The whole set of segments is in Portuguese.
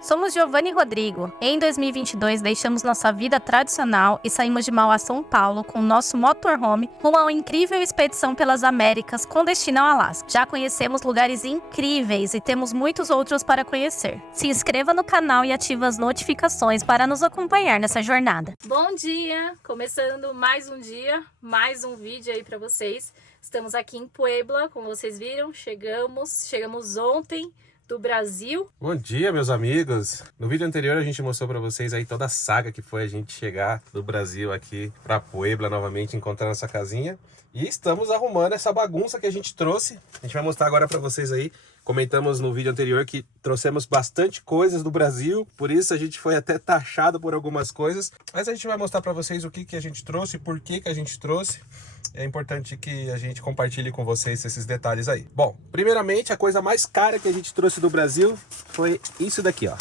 somos Giovanni e Rodrigo. Em 2022, deixamos nossa vida tradicional e saímos de Mauá, São Paulo, com nosso motorhome rumo a uma incrível expedição pelas Américas com destino ao Alasca. Já conhecemos lugares incríveis e temos muitos outros para conhecer. Se inscreva no canal e ative as notificações para nos acompanhar nessa jornada. Bom dia! Começando mais um dia, mais um vídeo aí para vocês. Estamos aqui em Puebla, como vocês viram, chegamos ontem do Brasil. Bom dia, meus amigos! No vídeo anterior a gente mostrou para vocês aí toda a saga que foi a gente chegar do Brasil aqui para Puebla novamente, encontrar nossa casinha. E estamos arrumando essa bagunça que a gente trouxe. A gente vai mostrar agora para vocês aí. Comentamos no vídeo anterior que trouxemos bastante coisas do Brasil, por isso a gente foi até taxado por algumas coisas. Mas a gente vai mostrar para vocês o que a gente trouxe, por que a gente trouxe. É importante que a gente compartilhe com vocês esses detalhes aí. Bom, primeiramente, a coisa mais cara que a gente trouxe do Brasil foi isso daqui, ó.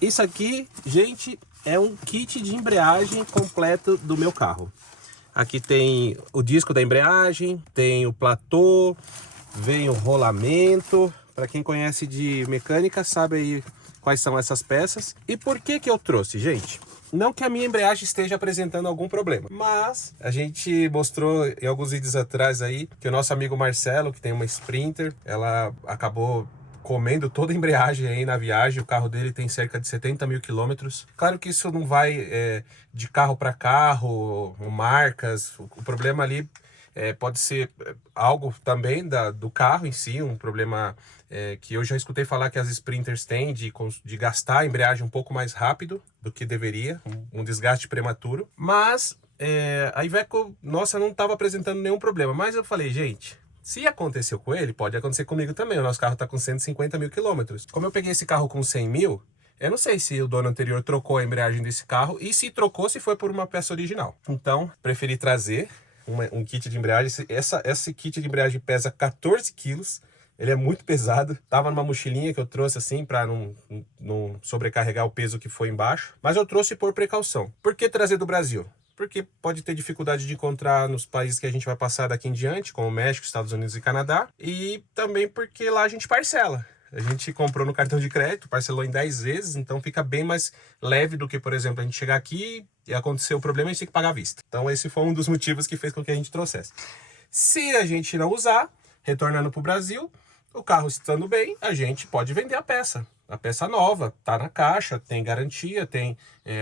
Isso aqui, gente, é um kit de embreagem completo do meu carro. Aqui tem o disco da embreagem, tem o platô, vem o rolamento. Para quem conhece de mecânica, sabe aí quais são essas peças. E por que eu trouxe, gente? Não que a minha embreagem esteja apresentando algum problema, mas a gente mostrou em alguns vídeos atrás aí que o nosso amigo Marcelo, que tem uma Sprinter, ela acabou comendo toda a embreagem aí na viagem. O carro dele tem cerca de 70 mil quilômetros. Claro que isso não vai de carro para carro, marcas. O problema ali pode ser algo também do carro em si, um problema que eu já escutei falar que as Sprinters têm de gastar a embreagem um pouco mais rápido do que deveria, um desgaste prematuro. Mas a Iveco, nossa, não estava apresentando nenhum problema. Mas eu falei, gente, se aconteceu com ele, pode acontecer comigo também. O nosso carro está com 150 mil quilômetros. Como eu peguei esse carro com 100 mil, eu não sei se o dono anterior trocou a embreagem desse carro e se trocou, se foi por uma peça original. Então, preferi trazer um kit de embreagem. Esse kit de embreagem pesa 14 quilos. Ele é muito pesado. Tava numa mochilinha que eu trouxe assim para não sobrecarregar o peso que foi embaixo. Mas eu trouxe por precaução. Por que trazer do Brasil? Porque pode ter dificuldade de encontrar nos países que a gente vai passar daqui em diante, como México, Estados Unidos e Canadá. E também porque lá a gente parcela. A gente comprou no cartão de crédito, parcelou em 10 vezes, então fica bem mais leve do que, por exemplo, a gente chegar aqui e acontecer o problema e a gente tem que pagar à vista. Então esse foi um dos motivos que fez com que a gente trouxesse. Se a gente não usar, retornando para o Brasil, o carro estando bem, a gente pode vender a peça. A peça nova, tá na caixa, tem garantia, tem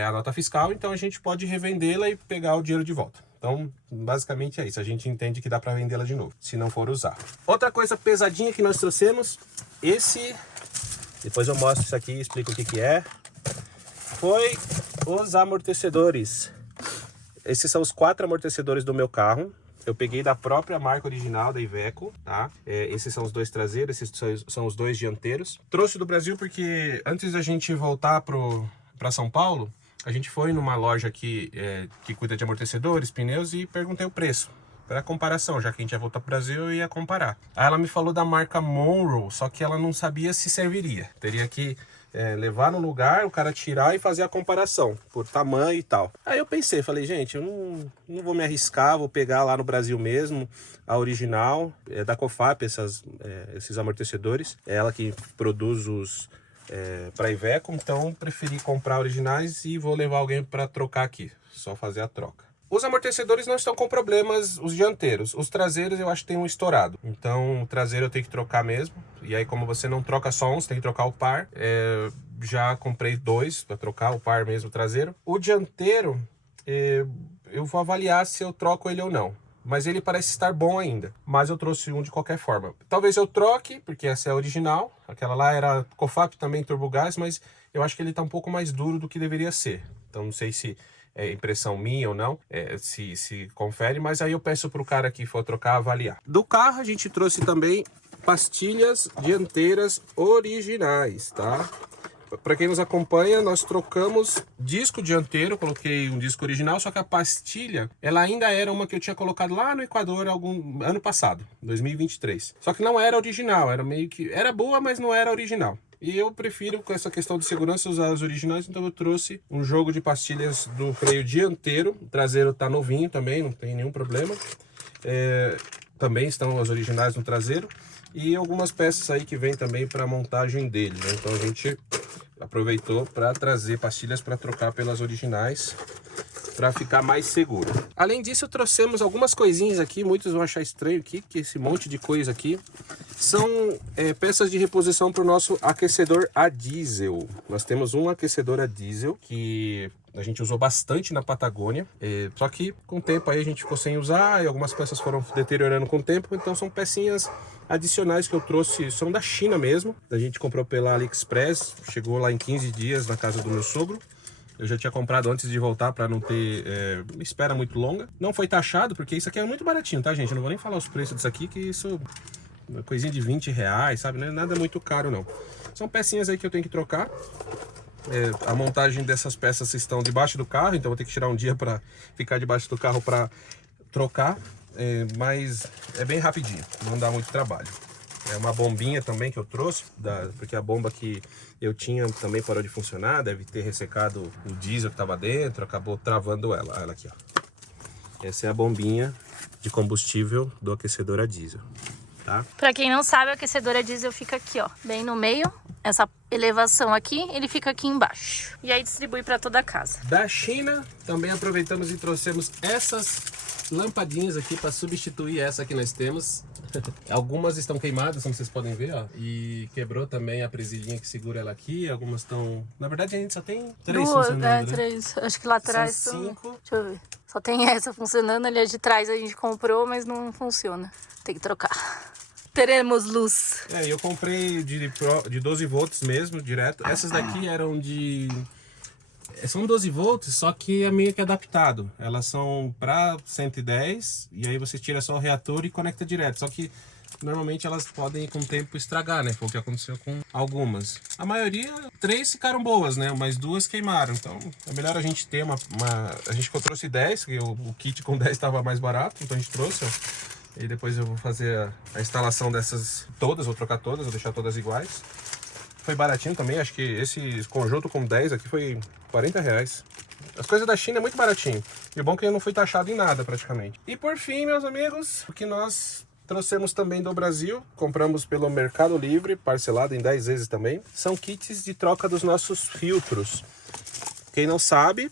a nota fiscal, então a gente pode revendê-la e pegar o dinheiro de volta. Então, basicamente é isso. A gente entende que dá para vendê-la de novo, se não for usar. Outra coisa pesadinha que nós trouxemos, depois eu mostro isso aqui e explico o que é. Foi os amortecedores. Esses são os 4 amortecedores do meu carro. Eu peguei da própria marca original da Iveco, tá? Esses são os 2 traseiros, esses são os 2 dianteiros. Trouxe do Brasil porque antes da gente voltar para São Paulo, a gente foi numa loja aqui que cuida de amortecedores, pneus, e perguntei o preço. Para comparação, já que a gente ia voltar para o Brasil, eu ia comparar. Aí ela me falou da marca Monroe, só que ela não sabia se serviria. Teria que levar no lugar, o cara tirar e fazer a comparação por tamanho e tal. Aí eu pensei, falei, gente, eu não vou me arriscar, vou pegar lá no Brasil mesmo a original, da Cofap, esses amortecedores. É ela que produz os para Iveco, então preferi comprar originais e vou levar alguém para trocar aqui, só fazer a troca. Os amortecedores não estão com problemas, os dianteiros. Os traseiros eu acho que tem um estourado. Então o traseiro eu tenho que trocar mesmo. E aí, como você não troca só um, você tem que trocar o par. Já comprei 2 para trocar o par mesmo, o traseiro. O dianteiro, eu vou avaliar se eu troco ele ou não. Mas ele parece estar bom ainda. Mas eu trouxe um de qualquer forma. Talvez eu troque, porque essa é a original. Aquela lá era Cofap também, turbogás, mas eu acho que ele está um pouco mais duro do que deveria ser. Então não sei se é impressão minha ou não, se confere, mas aí eu peço para o cara que for trocar avaliar. Do carro a gente trouxe também pastilhas dianteiras originais, tá? Para quem nos acompanha, nós trocamos disco dianteiro, coloquei um disco original, só que a pastilha, ela ainda era uma que eu tinha colocado lá no Equador ano passado, 2023. Só que não era original, era meio que... era boa, mas não era original. E eu prefiro, com essa questão de segurança, usar as originais, então eu trouxe um jogo de pastilhas do freio dianteiro. O traseiro tá novinho também, não tem nenhum problema. Também estão as originais no traseiro. E algumas peças aí que vem também para montagem dele, né? Então a gente aproveitou para trazer pastilhas para trocar pelas originais, para ficar mais seguro. Além disso, trouxemos algumas coisinhas aqui, muitos vão achar estranho aqui, que esse monte de coisa aqui são peças de reposição para o nosso aquecedor a diesel. Nós temos um aquecedor a diesel que a gente usou bastante na Patagônia, só que com o tempo aí a gente ficou sem usar e algumas peças foram deteriorando com o tempo, então são pecinhas adicionais que eu trouxe, são da China mesmo. A gente comprou pela AliExpress, chegou lá em 15 dias na casa do meu sogro. Eu já tinha comprado antes de voltar para não ter espera muito longa. Não foi taxado, porque isso aqui é muito baratinho, tá, gente? Eu não vou nem falar os preços disso aqui, que isso é uma coisinha de 20 reais, sabe? Não é nada muito caro, não. São pecinhas aí que eu tenho que trocar. A montagem dessas peças estão debaixo do carro, então vou ter que tirar um dia para ficar debaixo do carro para trocar. Mas é bem rapidinho, não dá muito trabalho. É uma bombinha também que eu trouxe, porque a bomba que eu tinha também parou de funcionar, deve ter ressecado o diesel que estava dentro, acabou travando ela. Olha aqui, ó. Essa é a bombinha de combustível do aquecedor a diesel, tá? Pra quem não sabe, o aquecedor a diesel fica aqui, ó, bem no meio. Essa elevação aqui, ele fica aqui embaixo. E aí distribui para toda a casa. Da China, também aproveitamos e trouxemos essas lampadinhas aqui para substituir essa que nós temos. Algumas estão queimadas, como vocês podem ver, ó. E quebrou também a presilhinha que segura ela aqui. Algumas estão... Na verdade, a gente só tem 3 funcionando, né? 3. Acho que lá atrás são 5. Deixa eu ver. Só tem essa funcionando. Ali de trás a gente comprou, mas não funciona. Tem que trocar. Teremos luz. Eu comprei de 12 volts mesmo, direto. Essas daqui eram de... São 12 volts, só que é meio que adaptado. Elas são para 110 e aí você tira só o reator e conecta direto. Só que normalmente elas podem com o tempo estragar, né? Foi o que aconteceu com algumas. A maioria, 3 ficaram boas, né? Mas 2 queimaram. Então é melhor a gente ter A gente trouxe 10, porque o kit com 10 estava mais barato, então a gente trouxe, ó. E depois eu vou fazer a instalação dessas todas, vou trocar todas, vou deixar todas iguais. Foi baratinho também, acho que esse conjunto com 10 aqui foi 40 reais. As coisas da China é muito baratinho. E o bom é que eu não fui taxado em nada praticamente. E por fim, meus amigos, o que nós trouxemos também do Brasil, compramos pelo Mercado Livre, parcelado em 10 vezes também, são kits de troca dos nossos filtros. Quem não sabe,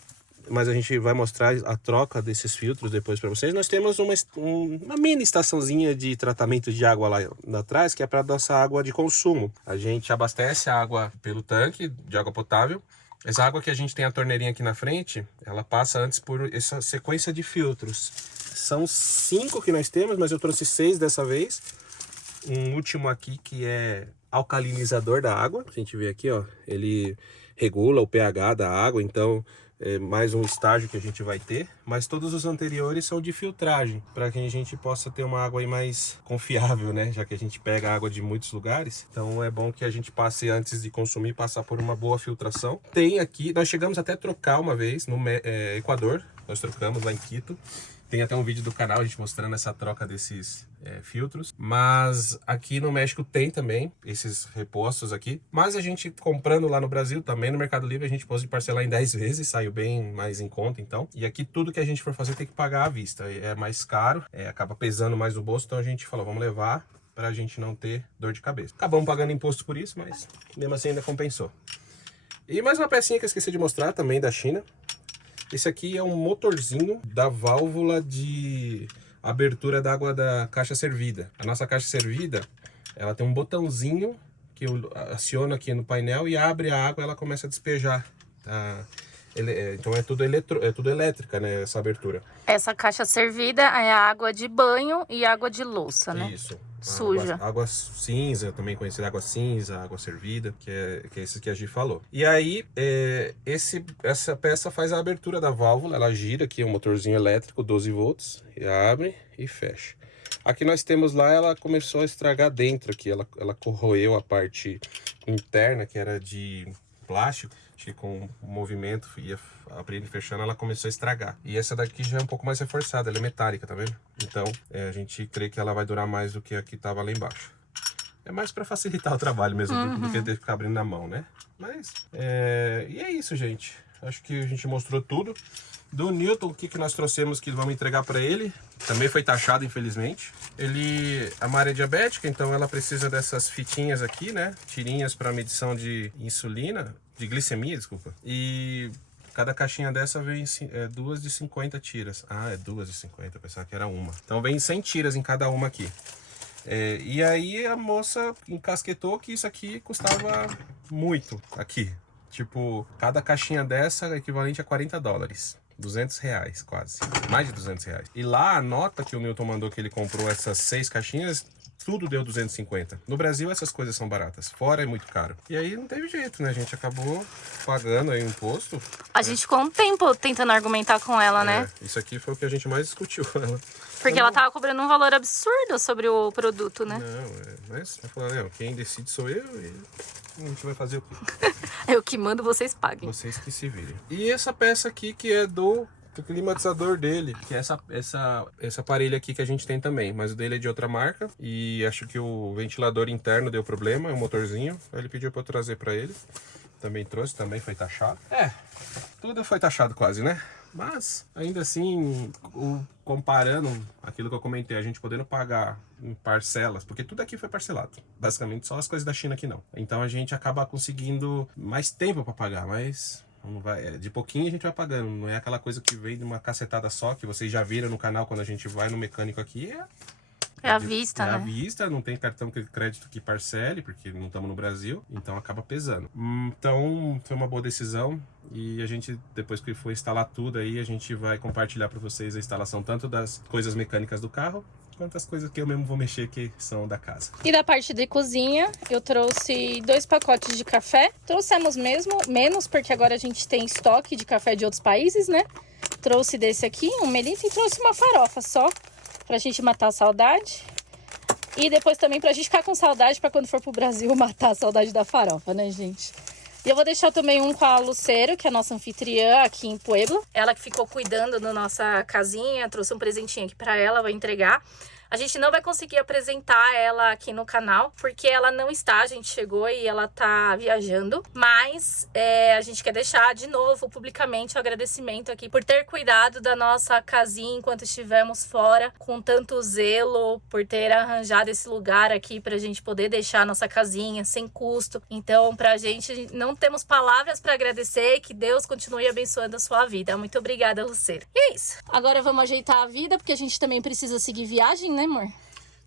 mas a gente vai mostrar a troca desses filtros depois para vocês. Nós temos uma mini estaçãozinha de tratamento de água lá atrás, que é para nossa água de consumo. A gente abastece a água pelo tanque de água potável. Essa água que a gente tem a torneirinha aqui na frente, ela passa antes por essa sequência de filtros. São 5 que nós temos, mas eu trouxe 6 dessa vez. Um último aqui que é alcalinizador da água. A gente vê aqui, ó, ele regula o pH da água, então é mais um estágio que a gente vai ter, mas todos os anteriores são de filtragem, para que a gente possa ter uma água aí mais confiável, né? Já que a gente pega água de muitos lugares, então é bom que a gente passe antes de consumir, passar por uma boa filtração. Tem aqui, nós chegamos até a trocar uma vez no Equador, nós trocamos lá em Quito. Tem até um vídeo do canal a gente mostrando essa troca desses filtros. Mas aqui no México tem também esses repostos aqui. Mas a gente comprando lá no Brasil, também no Mercado Livre, a gente pode parcelar em 10 vezes. Saiu bem mais em conta, então. E aqui tudo que a gente for fazer tem que pagar à vista. É mais caro, acaba pesando mais o bolso. Então a gente falou, vamos levar pra gente não ter dor de cabeça. Acabamos pagando imposto por isso, mas mesmo assim ainda compensou. E mais uma pecinha que eu esqueci de mostrar também da China. Esse aqui é um motorzinho da válvula de abertura da água da caixa servida. A nossa caixa servida, ela tem um botãozinho que eu aciono aqui no painel e abre a água e ela começa a despejar. Então é tudo elétrica, né, essa abertura. Essa caixa servida é a água de banho e água de louça, né? Isso. Suja. Água cinza, também conhecida água cinza, água servida, que é esse que a Gi falou. E aí, essa peça faz a abertura da válvula, ela gira aqui, um motorzinho elétrico, 12 volts, e abre e fecha. Aqui nós temos lá, ela começou a estragar dentro aqui, ela corroeu a parte interna, que era de plástico, que com o movimento ia abrindo e fechando, ela começou a estragar. E essa daqui já é um pouco mais reforçada, ela é metálica, tá vendo? Então, a gente crê que ela vai durar mais do que a que tava lá embaixo. É mais para facilitar o trabalho mesmo, do que ter que ficar abrindo na mão, né? Mas, e é isso, gente. Acho que a gente mostrou tudo. Do Newton, o que nós trouxemos que vamos entregar para ele? Também foi taxado, infelizmente. A Mari é diabética, então ela precisa dessas fitinhas aqui, né? Tirinhas para medição de insulina, de glicemia, desculpa. E cada caixinha dessa vem duas de 50 tiras. Ah, é duas de 50, eu pensava que era uma. Então vem 100 tiras em cada uma aqui. E aí a moça encasquetou que isso aqui custava muito aqui. Tipo, cada caixinha dessa é equivalente a $40. R$200 quase, mais de R$200. E lá a nota que o Newton mandou que ele comprou essas 6 caixinhas, tudo deu 250. No Brasil essas coisas são baratas, fora é muito caro. E aí não teve jeito, né? A gente acabou pagando aí o imposto. A gente ficou um tempo tentando argumentar com ela, né? Isso aqui foi o que a gente mais discutiu com ela. Porque ela tava cobrando um valor absurdo sobre o produto, né? Não, mas ela falou, não, quem decide sou eu e a gente vai fazer o quê? Eu que mando, vocês paguem. Vocês que se virem. E essa peça aqui que é do climatizador dele, que é esse aparelho aqui que a gente tem também, mas o dele é de outra marca e acho que o ventilador interno deu problema, é um motorzinho, aí ele pediu para eu trazer para ele. Também trouxe, também foi taxado. Tudo foi taxado quase, né? Mas, ainda assim, comparando aquilo que eu comentei, a gente podendo pagar em parcelas, porque tudo aqui foi parcelado. Basicamente, só as coisas da China que não. Então, a gente acaba conseguindo mais tempo para pagar, mas não vai, de pouquinho a gente vai pagando. Não é aquela coisa que vem de uma cacetada só, que vocês já viram no canal quando a gente vai no mecânico aqui. É à vista, né? É à vista, não tem cartão de crédito que parcele, porque não estamos no Brasil, então acaba pesando. Então, foi uma boa decisão e a gente, depois que for instalar tudo aí, a gente vai compartilhar para vocês a instalação tanto das coisas mecânicas do carro, quanto as coisas que eu mesmo vou mexer que são da casa. E da parte de cozinha, eu trouxe 2 pacotes de café. Trouxemos menos, porque agora a gente tem estoque de café de outros países, né? Trouxe desse aqui, um melito, e trouxe uma farofa só, pra gente matar a saudade. E depois também pra gente ficar com saudade pra quando for pro Brasil matar a saudade da farofa, né, gente? E eu vou deixar também um com a Lucero, que é a nossa anfitriã aqui em Puebla. Ela que ficou cuidando da nossa casinha, trouxe um presentinho aqui pra ela, vai entregar. A gente não vai conseguir apresentar ela aqui no canal, porque ela não está, a gente chegou e ela tá viajando. Mas a gente quer deixar de novo publicamente o agradecimento aqui por ter cuidado da nossa casinha enquanto estivemos fora, com tanto zelo, por ter arranjado esse lugar aqui pra gente poder deixar a nossa casinha sem custo. Então, pra gente, não temos palavras pra agradecer, que Deus continue abençoando a sua vida. Muito obrigada, Lucero. E é isso. Agora vamos ajeitar a vida, porque a gente também precisa seguir viagem, né, amor?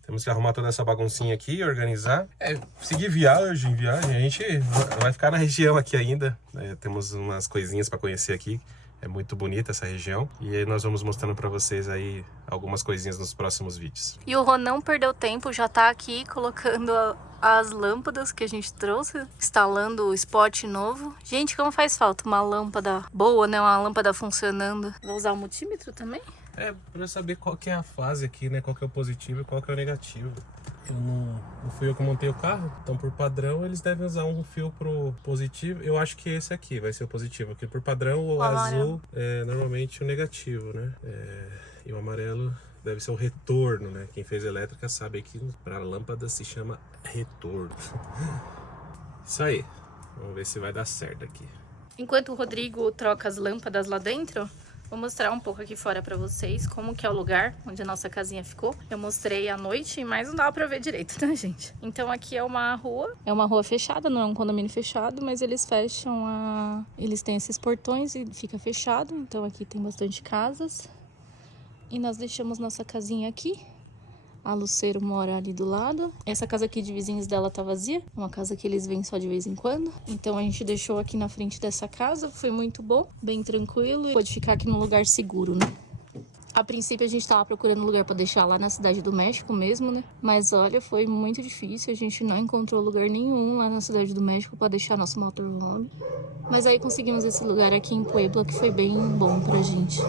Temos que arrumar toda essa baguncinha aqui, organizar. Seguir viagem. A gente vai ficar na região aqui ainda. Temos umas coisinhas para conhecer aqui. É muito bonita essa região. E aí nós vamos mostrando para vocês aí algumas coisinhas nos próximos vídeos. E o Rô não perdeu tempo, já tá aqui colocando as lâmpadas que a gente trouxe, instalando o spot novo. Gente, como faz falta uma lâmpada boa, né? Uma lâmpada funcionando. Vou usar o multímetro também? Pra saber qual que é a fase aqui, né? Qual que é o positivo e qual que é o negativo. Não fui eu que montei o carro, então por padrão eles devem usar um fio pro positivo. Eu acho que esse aqui vai ser o positivo, porque por padrão o azul é normalmente o negativo, né? E o amarelo deve ser o retorno, né? Quem fez elétrica sabe que para lâmpada se chama retorno. Isso aí, vamos ver se vai dar certo aqui. Enquanto o Rodrigo troca as lâmpadas lá dentro, vou mostrar um pouco aqui fora pra vocês como que é o lugar onde a nossa casinha ficou. Eu mostrei à noite, mas não dava pra ver direito, né, gente? Então aqui é uma rua fechada, não é um condomínio fechado, mas eles fecham Eles têm esses portões e fica fechado, então aqui tem bastante casas. E nós deixamos nossa casinha aqui. A Lucero mora ali do lado. Essa casa aqui de vizinhos dela tá vazia. Uma casa que eles vêm só de vez em quando. Então a gente deixou aqui na frente dessa casa. Foi muito bom, bem tranquilo. E pôde ficar aqui num lugar seguro, né? A princípio a gente tava procurando lugar pra deixar lá na Cidade do México mesmo, né? Mas olha, foi muito difícil. A gente não encontrou lugar nenhum lá na Cidade do México pra deixar nosso motorhome. Mas aí conseguimos esse lugar aqui em Puebla, que foi bem bom pra gente.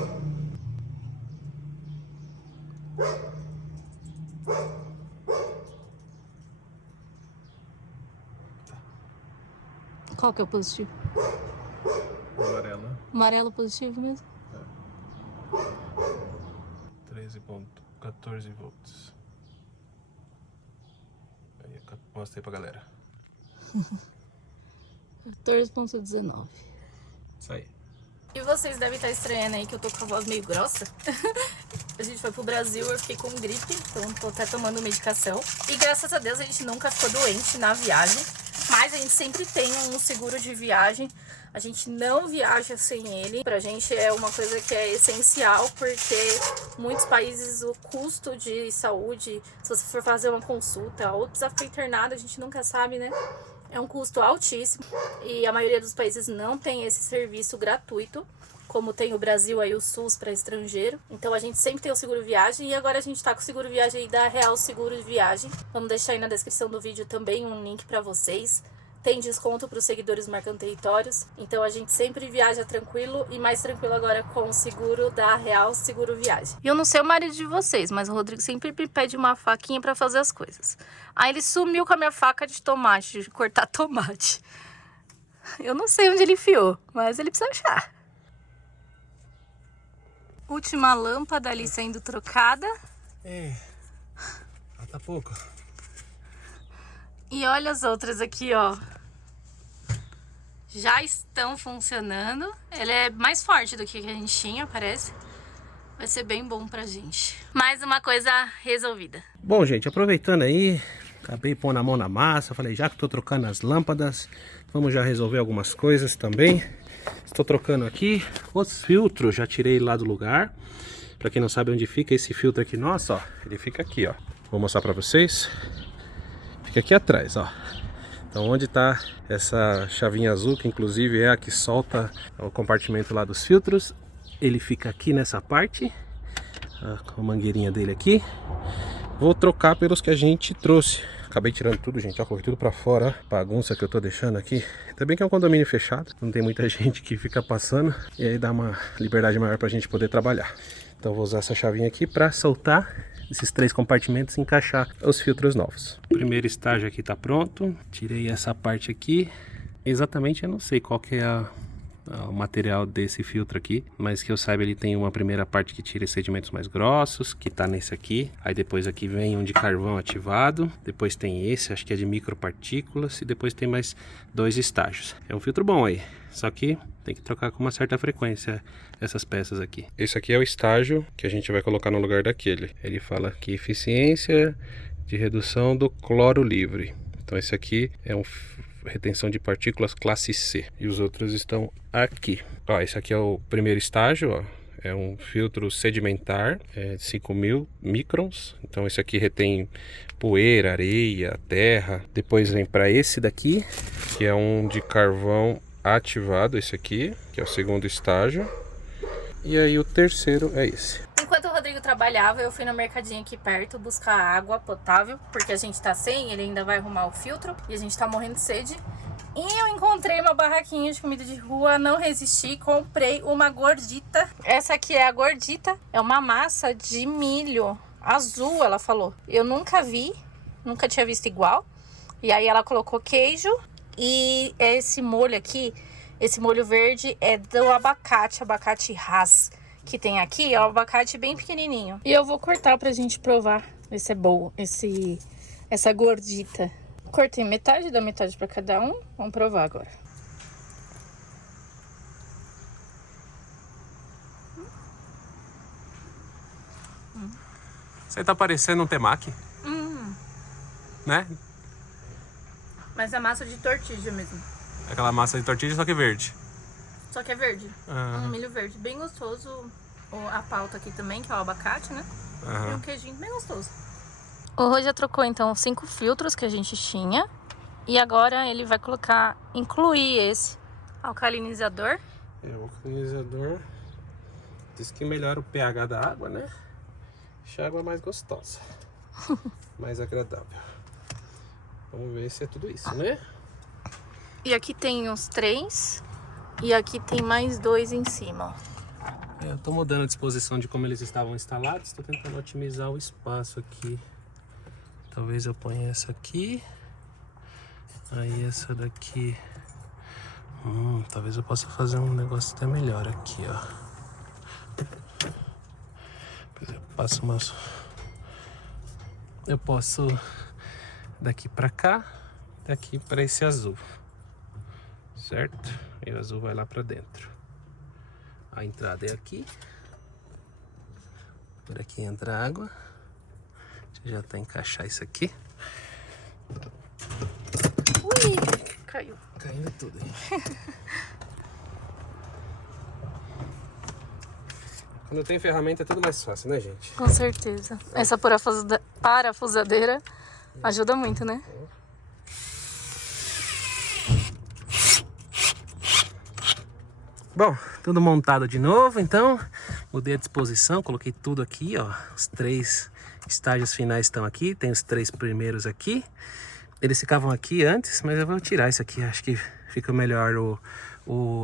Qual que é o positivo? Amarelo. Amarelo positivo mesmo? 13.14 volts. Aí, mostrei pra galera. 14.19. Isso aí. E vocês devem estar estranhando aí que eu tô com a voz meio grossa. A gente foi pro Brasil, eu fiquei com gripe, então tô até tomando medicação. E graças a Deus a gente nunca ficou doente na viagem. Mas a gente sempre tem um seguro de viagem. A gente não viaja sem ele. Pra gente é uma coisa que é essencial, porque muitos países o custo de saúde, se você for fazer uma consulta ou precisar ficar internado, a gente nunca sabe, né? É um custo altíssimo e a maioria dos países não tem esse serviço gratuito, como tem o Brasil aí, o SUS para estrangeiro. Então a gente sempre tem o seguro viagem e agora a gente tá com o seguro viagem aí da Real Seguro de Viagem. Vamos deixar aí na descrição do vídeo também um link para vocês. Tem desconto para os seguidores marcando territórios. Então a gente sempre viaja tranquilo e mais tranquilo agora com o seguro da Real Seguro Viagem. E eu não sei o marido de vocês, mas o Rodrigo sempre me pede uma faquinha para fazer as coisas. Aí ele sumiu com a minha faca de tomate, de cortar tomate. Eu não sei onde ele enfiou, mas ele precisa achar. Última lâmpada ali sendo trocada. Falta pouco. E olha as outras aqui, ó. Já estão funcionando. Ele é mais forte do que a gente tinha, parece. Vai ser bem bom pra gente. Mais uma coisa resolvida. Bom, gente, aproveitando aí, acabei pondo a mão na massa. Falei, já que tô trocando as lâmpadas, vamos já resolver algumas coisas também. Estou trocando aqui os filtros, já tirei lá do lugar. Pra quem não sabe onde fica esse filtro aqui nosso, ó, ele fica aqui, ó. Vou mostrar pra vocês. Fica aqui atrás, ó. Então onde tá essa chavinha azul, que inclusive é a que solta o compartimento lá dos filtros, ele fica aqui nessa parte, com a mangueirinha dele aqui. Vou trocar pelos que a gente trouxe. Acabei tirando tudo, gente, ó, coloquei tudo pra fora, ó. Bagunça que eu tô deixando aqui. Ainda bem que é um condomínio fechado, não tem muita gente que fica passando, e aí dá uma liberdade maior pra gente poder trabalhar. Então vou usar essa chavinha aqui pra soltar esses 3 compartimentos e encaixar os filtros novos. O primeiro estágio aqui tá pronto. Tirei essa parte aqui. Exatamente eu não sei qual que é o material desse filtro aqui, mas que eu saiba ele tem uma primeira parte que tira sedimentos mais grossos, que tá nesse aqui. Aí depois aqui vem um de carvão ativado. Depois tem esse, acho que é de micropartículas. E depois tem mais 2 estágios. É um filtro bom aí, só que tem que trocar com uma certa frequência essas peças aqui. Esse aqui é o estágio que a gente vai colocar no lugar daquele. Ele fala aqui eficiência de redução do cloro livre. Então esse aqui é um retenção de partículas classe C. E os outros estão aqui. Ó, esse aqui é o primeiro estágio, ó. É um filtro sedimentar, de 5.000 microns. Então esse aqui retém poeira, areia, terra. Depois vem para esse daqui, que é um de carvão ativado, esse aqui, que é o segundo estágio. E aí o terceiro é esse. Enquanto o Rodrigo trabalhava, eu fui no mercadinho aqui perto buscar água potável, porque a gente tá sem, ele ainda vai arrumar o filtro e a gente tá morrendo de sede. E eu encontrei uma barraquinha de comida de rua, não resisti, comprei uma gordita. Essa aqui é a gordita, é uma massa de milho azul, ela falou. Eu nunca vi, nunca tinha visto igual. E aí ela colocou queijo e esse molho aqui, esse molho verde é do abacate Hass. Que tem aqui, é um abacate bem pequenininho. E eu vou cortar pra gente provar. Esse é bom, essa gordita. Cortei metade, dá metade pra cada um. Vamos provar agora. Você tá parecendo um temaki, né? Mas é massa de tortilha mesmo. Aquela massa de tortilha, só que verde. Só que é verde. Um milho verde. Bem gostoso. A pauta aqui também, que é o abacate, né? E um queijinho bem gostoso. O Rô já trocou, então, 5 filtros que a gente tinha. E agora ele vai incluir esse alcalinizador. O alcalinizador diz que melhora o pH da água, né? Deixa a água mais gostosa. Mais agradável. Vamos ver se é tudo isso, né? E aqui tem uns 3. E aqui tem mais 2 em cima. Eu tô mudando a disposição de como eles estavam instalados. Estou tentando otimizar o espaço aqui. Talvez eu ponha essa aqui. Aí essa daqui. Talvez eu possa fazer um negócio até melhor aqui, ó. Eu passo umas... Eu posso daqui pra cá, daqui pra esse azul. Certo? E o azul vai lá pra dentro. A entrada é aqui. Por aqui entra água. Deixa eu já até encaixar isso aqui. Ui, caiu. Caindo tudo aí. Quando tem ferramenta é tudo mais fácil, né, gente? Com certeza. Essa parafusadeira ajuda muito, né? Bom, tudo montado de novo, então mudei a disposição, coloquei tudo aqui, ó. Os 3 estágios finais estão aqui, tem os 3 primeiros aqui. Eles ficavam aqui antes, mas eu vou tirar isso aqui, acho que fica melhor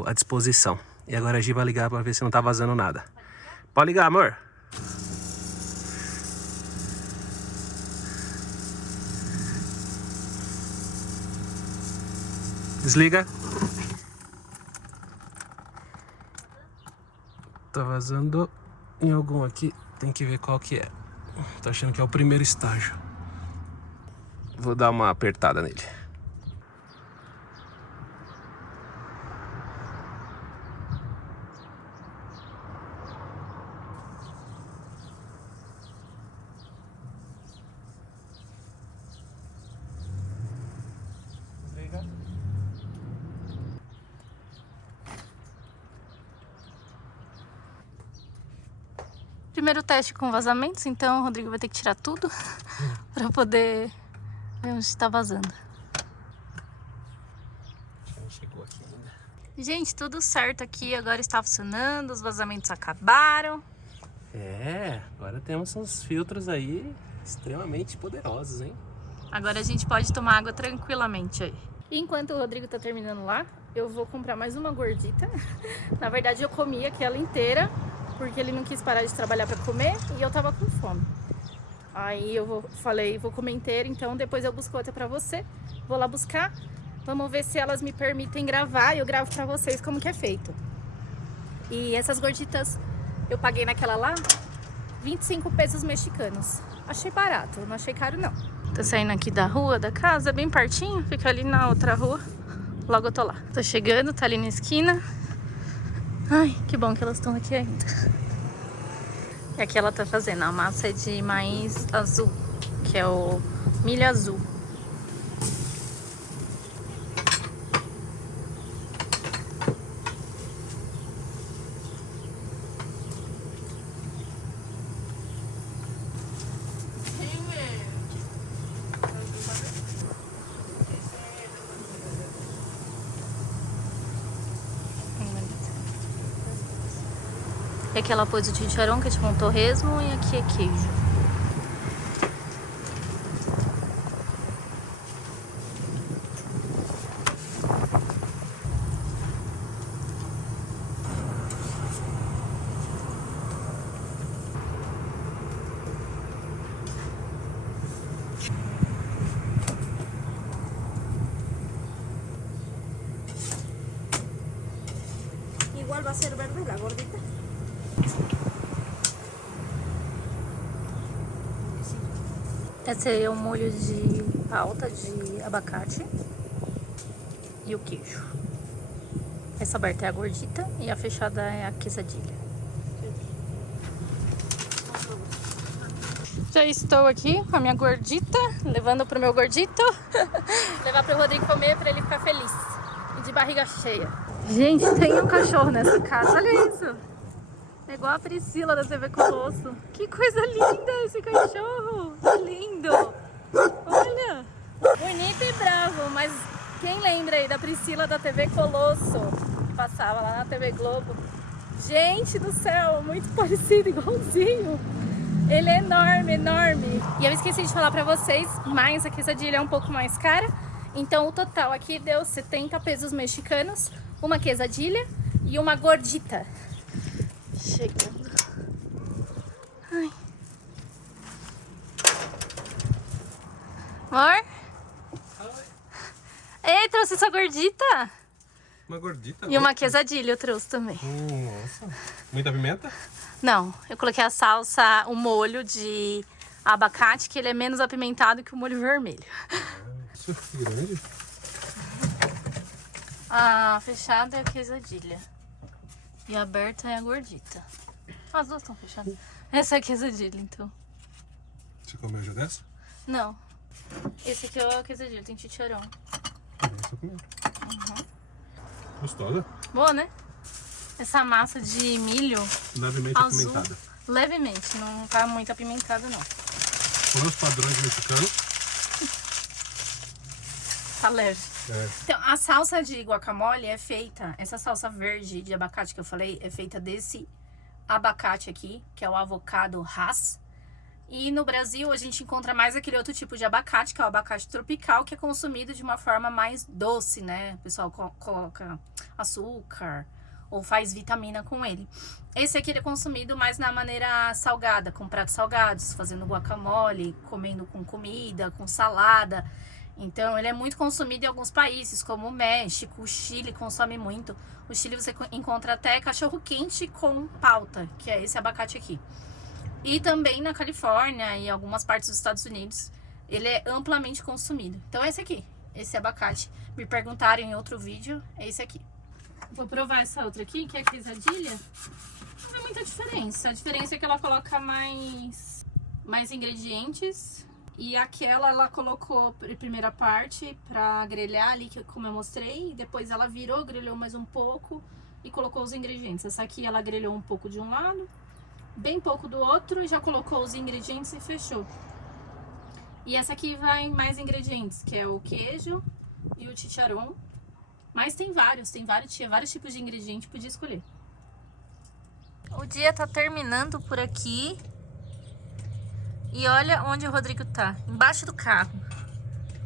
a disposição. E agora a Gi vai ligar para ver se não tá vazando nada. Pode ligar, amor. Desliga. Tá vazando em algum aqui. Tem que ver qual que é. Tô achando que é o primeiro estágio. Vou dar uma apertada nele. Primeiro teste com vazamentos, então o Rodrigo vai ter que tirar tudo pra poder ver onde está vazando. Chegou aqui ainda. Gente, tudo certo aqui, agora está funcionando, os vazamentos acabaram. É, agora temos uns filtros aí extremamente poderosos, hein? Agora a gente pode tomar água tranquilamente aí. Enquanto o Rodrigo tá terminando lá, eu vou comprar mais uma gordita. Na verdade, eu comi aquela inteira, porque ele não quis parar de trabalhar para comer e eu tava com fome. Aí eu falei, vou comer inteira, então depois eu busco outra para você. Vou lá buscar, vamos ver se elas me permitem gravar e eu gravo para vocês como que é feito. E essas gorditas eu paguei naquela lá 25 pesos mexicanos. Achei barato, não achei caro não. Tô saindo aqui da rua, da casa, bem pertinho, fica ali na outra rua. Logo eu tô lá. Tô chegando, tá ali na esquina. Ai, que bom que elas estão aqui ainda. E aqui ela tá fazendo a massa de maíz azul, que é o milho azul. E aqui ela pôs o chicharrón, que é tipo um torresmo, e aqui é queijo. Igual va a ser verde la gordita. Esse aí é o molho de palta de abacate e o queijo. Essa aberta é a gordita e a fechada é a quesadilha. Já estou aqui com a minha gordita, levando pro meu gordito. Levar pro Rodrigo comer pra ele ficar feliz e de barriga cheia. Gente, tem um cachorro nessa casa, olha isso. É igual a Priscila da TV Colosso. Que coisa linda esse cachorro! Que lindo! Olha! Bonito e bravo, mas quem lembra aí da Priscila da TV Colosso? Que passava lá na TV Globo. Gente do céu, muito parecido, igualzinho. Ele é enorme, enorme. E eu esqueci de falar pra vocês, mas a quesadilha é um pouco mais cara. Então o total aqui deu 70 pesos mexicanos, uma quesadilha e uma gordita. Chegando. Ai. Amor? Ei, trouxe sua gordita? Uma gordita? E uma quesadilha eu trouxe também. Nossa. Muita pimenta? Não, eu coloquei a salsa, o molho de abacate, que ele é menos apimentado que o molho vermelho. Isso é grande. A fechada é a quesadilha. E a aberta é a gordita. As duas estão fechadas. Essa é a quesadilha, então. Você comeu já dessa? Não. Esse aqui é o quesadilha, tem chicharrão. Essa eu comi. Gostosa? Boa, né? Essa massa de milho Levemente azul, apimentada. levemente, não tá muito apimentada não. Por os padrões mexicanos. Tá leve. É. Então, a salsa de guacamole é feita, essa salsa verde de abacate que eu falei, é feita desse abacate aqui, que é o avocado Hass. E no Brasil a gente encontra mais aquele outro tipo de abacate, que é o abacate tropical, que é consumido de uma forma mais doce, né? O pessoal coloca açúcar ou faz vitamina com ele. Esse aqui ele é consumido mais na maneira salgada, com pratos salgados, fazendo guacamole, comendo com comida, com salada. Então ele é muito consumido em alguns países, como o México, o Chile consome muito. O Chile você encontra até cachorro quente com palta, que é esse abacate aqui. E também na Califórnia e algumas partes dos Estados Unidos, ele é amplamente consumido. Então é esse aqui, esse abacate. Me perguntaram em outro vídeo, é esse aqui. Vou provar essa outra aqui, que é a quesadilha. Não é muita diferença. A diferença é que ela coloca mais ingredientes. E aquela ela colocou a primeira parte pra grelhar ali, como eu mostrei. E depois ela virou, grelhou mais um pouco e colocou os ingredientes. Essa aqui ela grelhou um pouco de um lado, bem pouco do outro, e já colocou os ingredientes e fechou. E essa aqui vai mais ingredientes, que é o queijo e o chicharrón. Mas tinha vários tipos de ingrediente, podia escolher. O dia tá terminando por aqui. E olha onde o Rodrigo tá, embaixo do carro.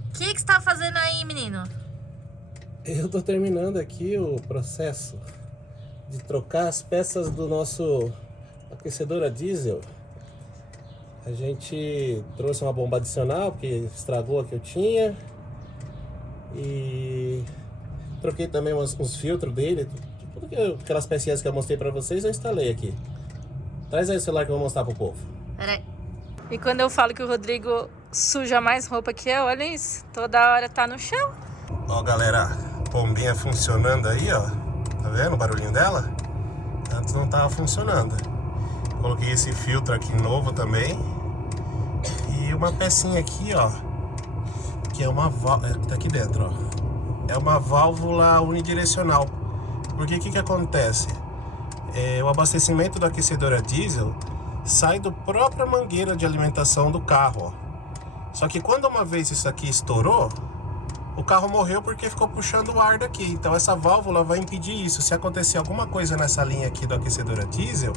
O que você tá fazendo aí, menino? Eu tô terminando aqui o processo de trocar as peças do nosso aquecedor a diesel. A gente trouxe uma bomba adicional que estragou a que eu tinha. E troquei também uns filtros dele. Aquelas pecinhas que eu mostrei pra vocês eu instalei aqui. Traz aí o celular que eu vou mostrar pro povo. Peraí. E quando eu falo que o Rodrigo suja mais roupa que eu, olha isso. Toda hora tá no chão. Ó, galera, pombinha funcionando aí, ó. Tá vendo o barulhinho dela? Antes não tava funcionando. Coloquei esse filtro aqui novo também. E uma pecinha aqui, ó. Que é uma válvula, tá aqui dentro, ó. É uma válvula unidirecional. Porque o que acontece? O abastecimento do aquecedor a diesel sai da própria mangueira de alimentação do carro, ó. Só que quando uma vez isso aqui estourou, o carro morreu porque ficou puxando o ar daqui. Então essa válvula vai impedir isso. Se acontecer alguma coisa nessa linha aqui do aquecedor a diesel,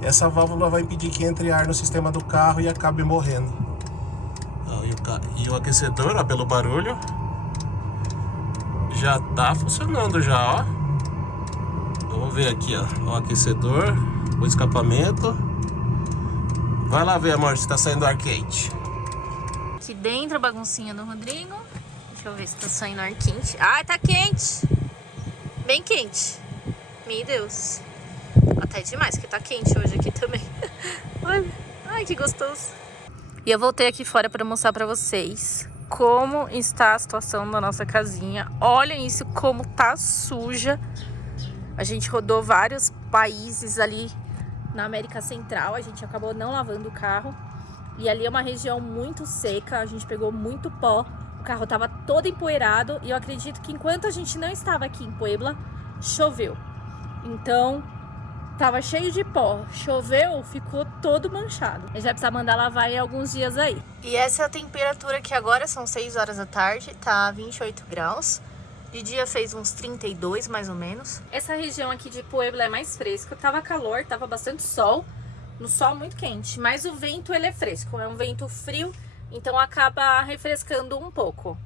essa válvula vai impedir que entre ar no sistema do carro e acabe morrendo. E o aquecedor, ó, pelo barulho, já tá funcionando já, ó. Vamos ver aqui, ó, o aquecedor, o escapamento. Vai lá ver, amor, se tá saindo ar quente. Aqui dentro a baguncinha do Rodrigo. Deixa eu ver se tá saindo ar quente. Ai, tá quente. Bem quente. Meu Deus. Até demais, que tá quente hoje aqui também. Olha. Ai, que gostoso. E eu voltei aqui fora pra mostrar pra vocês como está a situação da nossa casinha. Olhem isso, como tá suja. A gente rodou vários países ali na América Central. A gente acabou não lavando o carro. E ali é uma região muito seca. A gente pegou muito pó. O carro tava todo empoeirado. E eu acredito que enquanto a gente não estava aqui em Puebla, choveu. Então, tava cheio de pó. Choveu, ficou todo manchado. A gente vai precisar mandar lavar em alguns dias aí. E essa é a temperatura que agora são 6 horas da tarde. Tá 28 graus. De dia fez uns 32, mais ou menos. Essa região aqui de Puebla é mais fresca. Tava calor, tava bastante sol. No sol muito quente. Mas o vento, ele é fresco. É um vento frio, então acaba refrescando um pouco.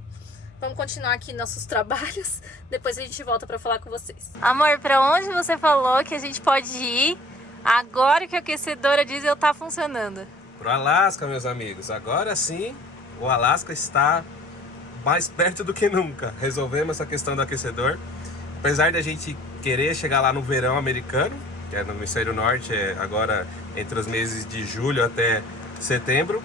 Vamos continuar aqui nossos trabalhos. Depois a gente volta pra falar com vocês. Amor, pra onde você falou que a gente pode ir agora que o aquecedor a diesel tá funcionando? Pro Alasca, meus amigos. Agora sim, o Alasca está mais perto do que nunca. Resolvemos essa questão do aquecedor. Apesar de a gente querer chegar lá no verão americano, que é no hemisfério norte, agora entre os meses de julho até setembro,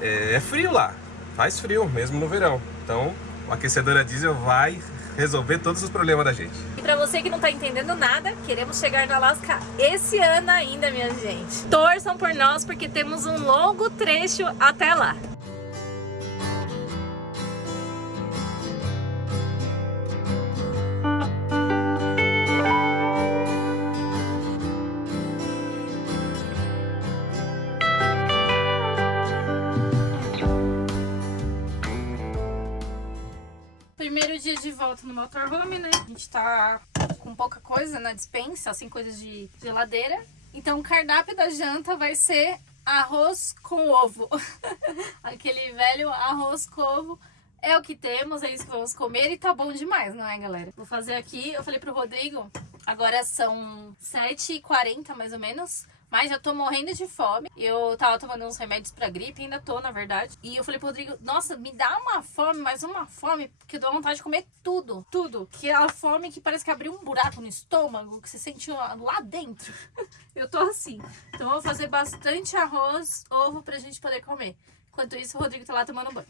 é frio lá. Faz frio, mesmo no verão. Então, o aquecedor a diesel vai resolver todos os problemas da gente. E pra você que não tá entendendo nada, queremos chegar no Alasca esse ano ainda, minha gente. Torçam por nós porque temos um longo trecho até lá. Primeiro dia de volta no motorhome, né? A gente tá com pouca coisa na despensa, assim, coisas de geladeira. Então o cardápio da janta vai ser arroz com ovo. Aquele velho arroz com ovo. É o que temos, é isso que vamos comer e tá bom demais, não é, galera? Vou fazer aqui, eu falei pro Rodrigo, agora são 7h40 mais ou menos. Mas eu tô morrendo de fome. Eu tava tomando uns remédios pra gripe, ainda tô, na verdade. E eu falei pro Rodrigo, nossa, me dá uma fome, mais uma fome, porque eu dou vontade de comer tudo, tudo. Que é a fome que parece que abriu um buraco no estômago, que você sente lá dentro. Eu tô assim. Então eu vou fazer bastante arroz, ovo pra gente poder comer. Enquanto isso, o Rodrigo tá lá tomando banho.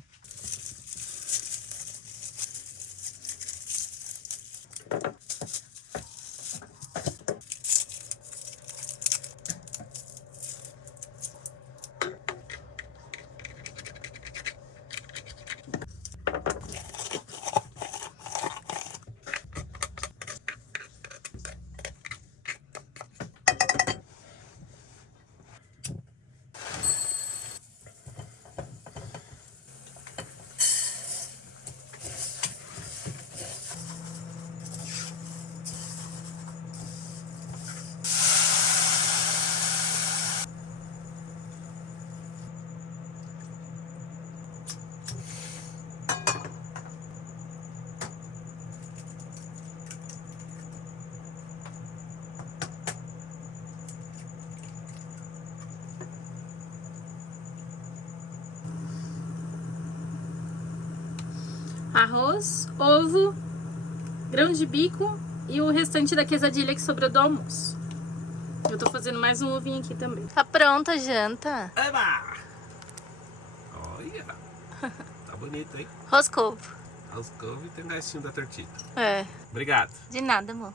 Arroz, ovo, grão de bico e o restante da quesadilha que sobrou do almoço. Eu tô fazendo mais um ovinho aqui também. Tá pronta a janta. Eba! Olha! Tá bonito, hein? Roscovo. Os couve e tem um restinho da tortita. É, Obrigado. de nada, amor.